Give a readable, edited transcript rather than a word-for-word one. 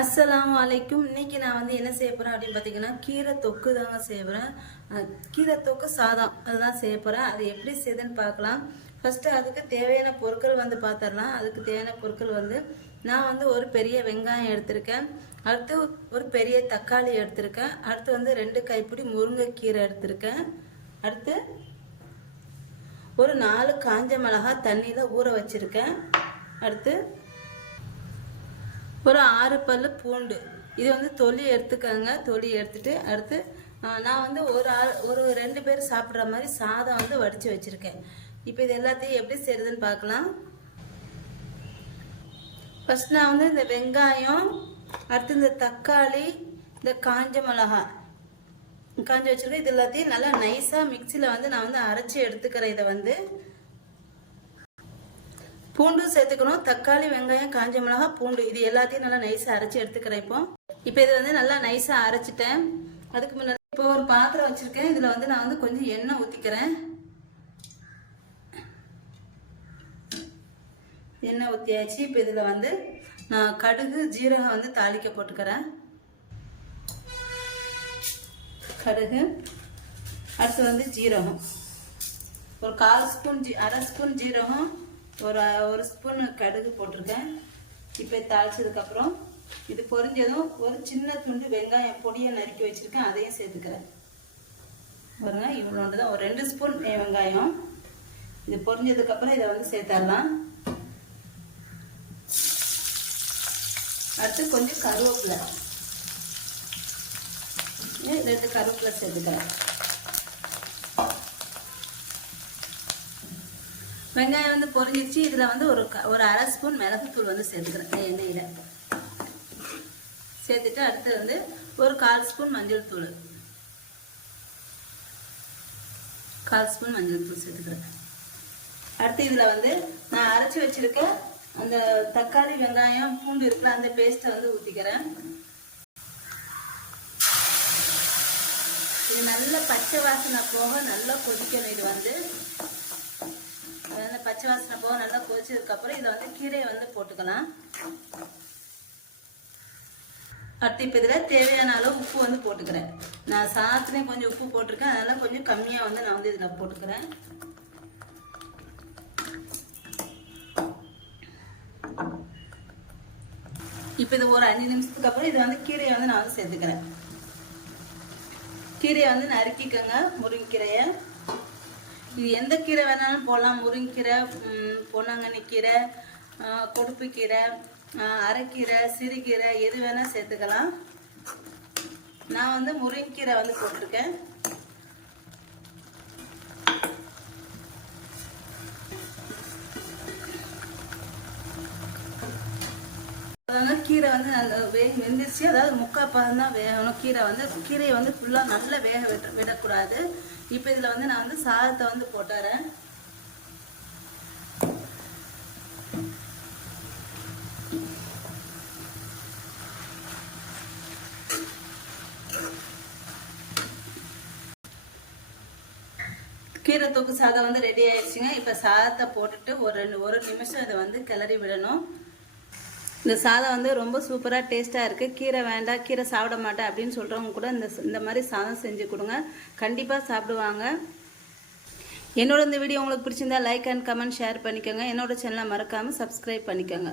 அஸ்ஸலாமு அலைக்கும். இன்னைக்கு நான் வந்து என்ன செய்ய போறேன் அப்படின்னு பார்த்தீங்கன்னா, கீரை தொக்கு தாங்க செய்ய போறேன். கீரை தொக்கு சாதம் அதுதான் செய்ய போறேன். அது எப்படி செய்யுதுன்னு பார்க்கலாம். ஃபர்ஸ்ட் அதுக்கு தேவையான பொருட்கள் வந்து பார்த்துடலாம். அதுக்கு தேவையான பொருட்கள் வந்து நான் வந்து ஒரு பெரிய வெங்காயம் எடுத்திருக்கேன். அடுத்து ஒரு பெரிய தக்காளி எடுத்திருக்கேன். அடுத்து வந்து 2 கைப்பிடி முருங்கைக்கீரை எடுத்திருக்கேன். அடுத்து ஒரு 4 காஞ்ச மிளகாய் தண்ணியில் ஊற வச்சிருக்கேன். அடுத்து ஒரு 6 பல்லு பூண்டு. இது வந்து தொலி எடுத்துக்கோங்க. தொலி எடுத்துட்டு அடுத்து நான் வந்து ஒரு 2 பேர் சாப்பிட்ற மாதிரி சாதம் வந்து வடித்து வச்சுருக்கேன். இப்போ இது எல்லாத்தையும் எப்படி செய்யுதுன்னு பார்க்கலாம். ஃபர்ஸ்ட் நான் வந்து இந்த வெங்காயம், அடுத்து இந்த தக்காளி, இந்த காஞ்ச மிளகாய் காஞ்சி வச்சுருக்கேன். இது எல்லாத்தையும் நல்லா நைஸாக மிக்சியில் வந்து நான் வந்து அரைச்சி எடுத்துக்கிறேன். இதை வந்து பூண்டு சேர்த்துக்கணும். தக்காளி, வெங்காயம், காஞ்ச மிளகாய், பூண்டு இது எல்லாத்தையும் நல்லா நைஸாக அரைச்சி எடுத்துக்கிறேன். இப்போ இது வந்து நல்லா நைஸாக அரைச்சிட்டேன். அதுக்கு முன்னாடி இப்போ ஒரு பாத்திரம் வச்சுருக்கேன். இதில் வந்து நான் வந்து கொஞ்சம் எண்ணெய் ஊற்றிக்கிறேன். எண்ணெய் ஊற்றியாச்சு. இப்போ இதில் வந்து நான் கடுகு, ஜீரகம் வந்து தாளிக்க போட்டுக்கிறேன். கடுகு, அடுத்து வந்து ஜீரகம் ஒரு 1/4 ஸ்பூன், அரை ஸ்பூன் ஜீரகம், ஒரு ஸ்பூன் கடுகு போட்டிருக்கேன். இப்போ தாளிச்சதுக்கப்புறம் இது பொரிஞ்சதும் ஒரு சின்ன துண்டு வெங்காயம் பொடியை நறுக்கி வச்சுருக்கேன். அதையும் சேர்த்துக்கிறேன். பாருங்க, இவ்வளோண்டு தான், ஒரு 2 ஸ்பூன் வெங்காயம். இது பொரிஞ்சதுக்கப்புறம் இதை வந்து சேர்த்துடலாம். அடுத்து கொஞ்சம் கருவேப்பிலை, 2 கருவேப்பிலை சேர்த்துக்கிறேன். வெங்காயம் வந்து பொரிஞ்சிச்சு. இதில் வந்து ஒரு அரை ஸ்பூன் மிளகுத்தூள் வந்து சேர்த்துக்கிறேன். எண்ணெயில் சேர்த்துட்டு அடுத்து வந்து ஒரு 1/4 ஸ்பூன் மஞ்சள் தூள், 1/4 ஸ்பூன் மஞ்சள் தூள் சேர்த்துக்கிறேன். அடுத்து இதில் வந்து நான் அரைச்சி வச்சிருக்க அந்த தக்காளி, வெங்காயம், பூண்டு இருக்கிற அந்த பேஸ்ட்டை வந்து ஊற்றிக்கிறேன். இது நல்ல பச்சை வாசனை போக நல்லா கொதிக்கணும். இது வந்து பச்சை வாசனை போக நல்லா கொதிச்சதுக்கப்புறம் இதில் வந்து கீரையை வந்து போட்டுக்கலாம். அடுத்து இப்போ இதில் தேவையான அளவு உப்பு வந்து போட்டுக்கிறேன். நான் சாதத்துலேயும் கொஞ்சம் உப்பு போட்டிருக்கேன். அதனால கொஞ்சம் கம்மியாக வந்து நான் வந்து இதில் போட்டுக்கிறேன். இப்போ இது ஒரு 5 நிமிஷத்துக்கு அப்புறம் இது வந்து கீரையை வந்து நான் வந்து சேர்த்துக்கிறேன். கீரையை வந்து நறுக்கிக்கோங்க. முருங்கைக்கீரையை இது எந்த கீரை வேணாலும் போடலாம். முருங்கைக்கீரை, பொன்னாங்கண்ணி கீரை, கொடுப்பு கீரை, அரைக்கீரை, சிறுகீரை எது வேணால் சேர்த்துக்கலாம். நான் வந்து முருங்கைக்கீரை வந்து போட்டிருக்கேன். அதனால கீரை வந்து நல்ல வெந்துருச்சு. அதாவது 3/4 பதம் தான் வேகணும். கீரையை வந்து ஃபுல்லாக நல்லா வேக விடக்கூடாது. இப்போ இதில் வந்து நான் வந்து சாதத்தை வந்து போட்டுறேன். கீரை தொக்கு சாதம் வந்து ரெடி ஆயிடுச்சுங்க. இப்போ சாதத்தை போட்டுட்டு ஒரு நிமிஷம் இதை வந்து கிளறி விடணும். இந்த சாதம் வந்து ரொம்ப சூப்பராக டேஸ்ட்டாக இருக்குது. கீரை வேண்டாம், கீரை சாப்பிட மாட்டேன் அப்படின்னு சொல்கிறவங்க கூட இந்த மாதிரி சாதம் செஞ்சு கொடுங்க. கண்டிப்பாக சாப்பிடுவாங்க. என்னோட இந்த வீடியோ உங்களுக்கு பிடிச்சிருந்தா லைக் அண்ட் கமெண்ட் ஷேர் பண்ணிக்கோங்க. என்னோட சேனலை மறக்காமல் சப்ஸ்கிரைப் பண்ணிக்கோங்க.